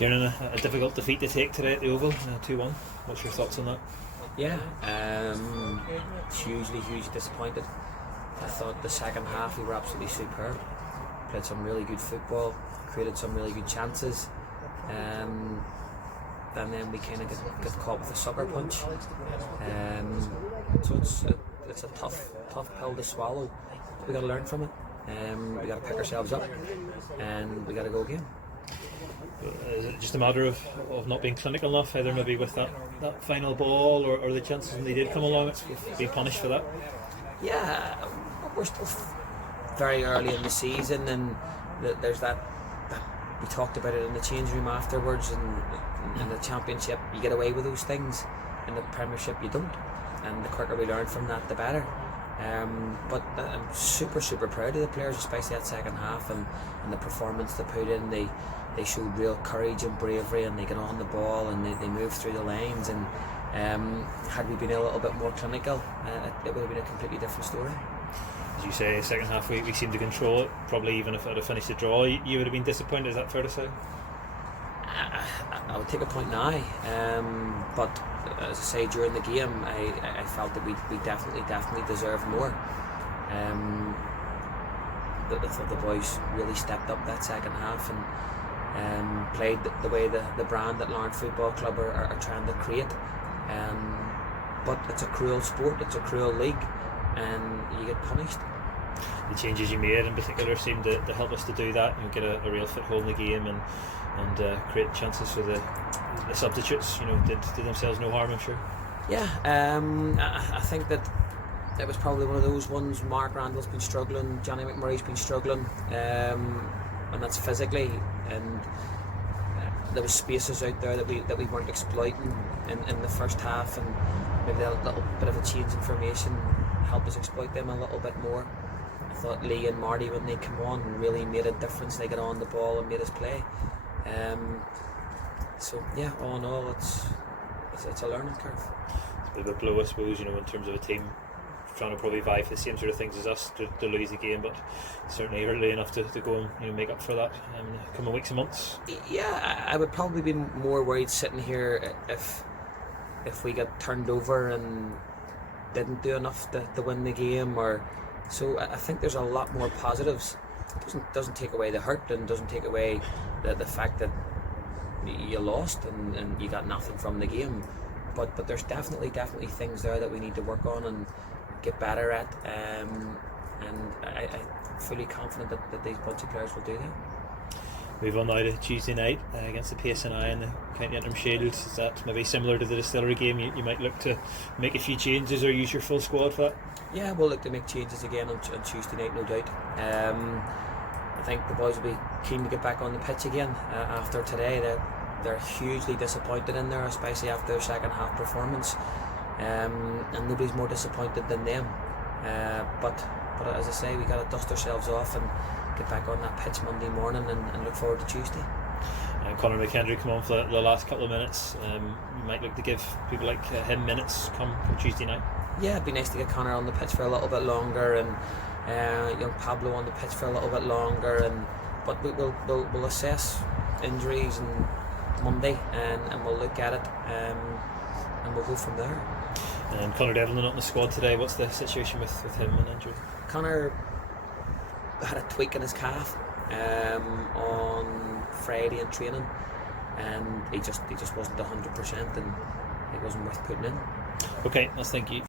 Tiernan, a difficult defeat to take today at the Oval, 2-1. What's your thoughts on that? Yeah, hugely disappointed. I thought the second half we were absolutely superb. Played some really good football, created some really good chances, and then we kind of get caught with a sucker punch. So it's a tough pill to swallow. We got to learn from it. We got to pick ourselves up, and we got to go again. Is it just a matter of not being clinical enough, either maybe with that final ball or the chances when they did come along, it's being punished for that? Yeah, we're still very early in the season, and there's that we talked about it in the change room afterwards, and in the Championship you get away with those things, in the Premiership you don't, and the quicker we learn from that the better. But I'm super proud of the players, especially that second half and the performance they put in. They showed real courage and bravery, and they get on the ball and they move through the lines, and had we been a little bit more clinical, it would have been a completely different story. As you say, second half we seemed to control it. Probably even if it had finished a draw, you would have been disappointed. Is that fair to say? I would take a point now, but as I say, during the game I felt that we definitely deserved more. I thought the boys really stepped up that second half and played the way the brand that Larne Football Club are trying to create. But it's a cruel sport, it's a cruel league, and you get punished. The changes you made in particular seemed to help us to do that and get a real foothold in the game and create chances for the substitutes. Did themselves no harm, I'm sure. Yeah, I think that it was probably one of those ones. Mark Randall's been struggling, Johnny McMurray's been struggling, and that's physically, and there was spaces out there that we weren't exploiting in the first half, and maybe a little bit of a change in formation helped us exploit them a little bit more. I thought Lee and Marty, when they come on, really made a difference. They got on the ball and made us play. So yeah, all in all, it's a learning curve. It's a bit of a blow, I suppose, in terms of a team trying to probably vie for the same sort of things as us to lose the game, but certainly early enough to go and make up for that in the coming weeks and months. Yeah, I would probably be more worried sitting here if we got turned over and didn't do enough to win the game, so I think there's a lot more positives. It doesn't take away the hurt, and doesn't take away the fact that you lost and you got nothing from the game, but there's definitely things there that we need to work on and get better at, and I'm fully confident that these bunch of players will do that. Move on now to Tuesday night against the PSNI in the County Interim Shield. Is that maybe similar to the Distillery game? You might look to make a few changes or use your full squad for that? Yeah, we'll look to make changes again on Tuesday night, no doubt. I think the boys will be keen to get back on the pitch again after today. They're hugely disappointed in there, especially after their second half performance, and nobody's more disappointed than them. But as I say, we got to dust ourselves off and get back on that pitch Monday morning and look forward to Tuesday. Conor McHenry come on for the last couple of minutes. You might look to give people like him minutes come Tuesday night. Yeah, it'd be nice to get Conor on the pitch for a little bit longer, and young Pablo on the pitch for a little bit longer, but we'll assess injuries on Monday and we'll look at it, and we'll go from there. And Conor Devlin not in the squad today. What's the situation with him and injury? Conor had a tweak in his calf on Friday in training, and he just wasn't 100%, and it wasn't worth putting in. Okay, let's thank you.